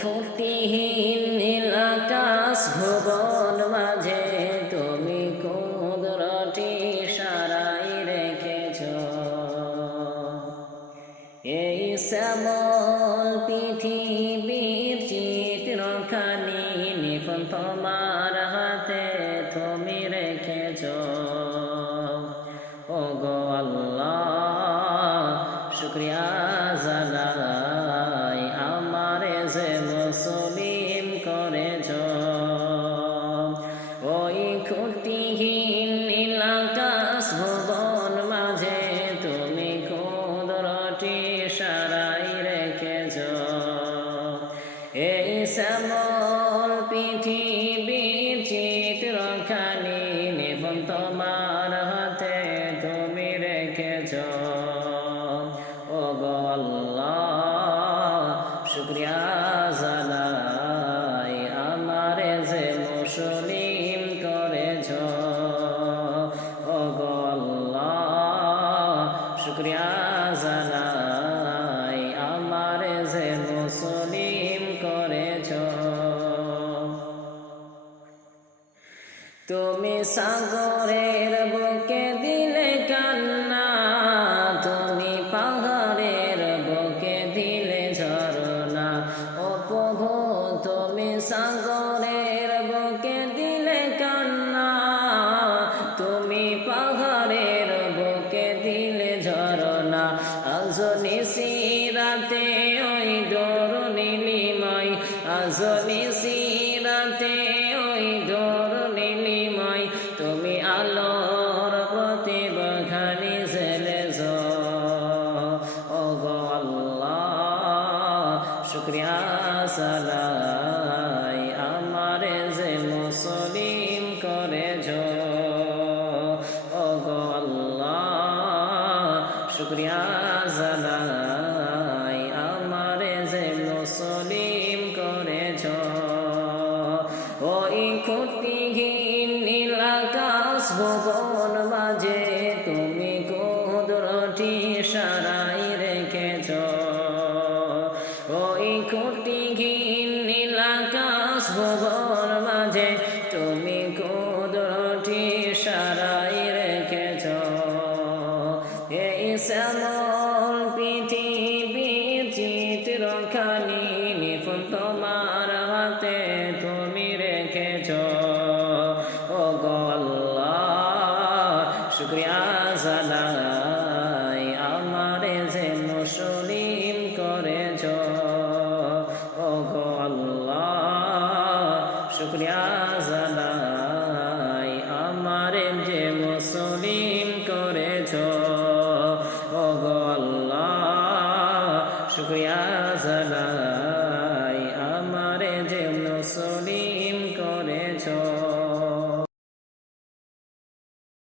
খুঁটিহীন নীল আকাশ ভুবন মাঝে তুমি কুদরটি সারাই রেখেছ। এই শ্যামল পৃথিবীর চিত্রখানি নিপুণ তোমার যে মুসলিম করেছ। ওই খুঁটিহীন নীল আকাশ ভুবন মাঝে তুমি কুদরটি সারাই রেখেছ। এই শ্যামল পৃথিবীর চিত্রখানি নিবন তোমার শুক্রিয়া জানাই আমার যে মুসলিম করেছ। তুমি সাগরের বুকে আজ নিশিরাতে ওই দৌড় নীলিময় আজ নিশিরাতে ওই দৌড় নীলিময় তুমি আলোর প্রতিভাখানি ছেলেছ ও গো আল্লাহ, শুক্রিয়া সালাই শুক্রিয়া জানাই, আমারে যে মুসলিম করেছ। ওই খুঁটিহীন নীল আকাশ ভুবন মাঝে তুমি কুদরটি সারাই রেখেছ। ওই খুঁটিহীন নীল আকাশ ভুবন মাঝে তুমি এই শ্যামল পৃথিবীর চিত্রখানি নিপুণ তোমার হাতে তুমি রেখেছ। ও গো আল্লাহ শুক্রিয়া জানাই আমারে যে মুসলিম করেছ। ও গো আল্লাহ শুক্রিয়া জানাই শুক্রিয়া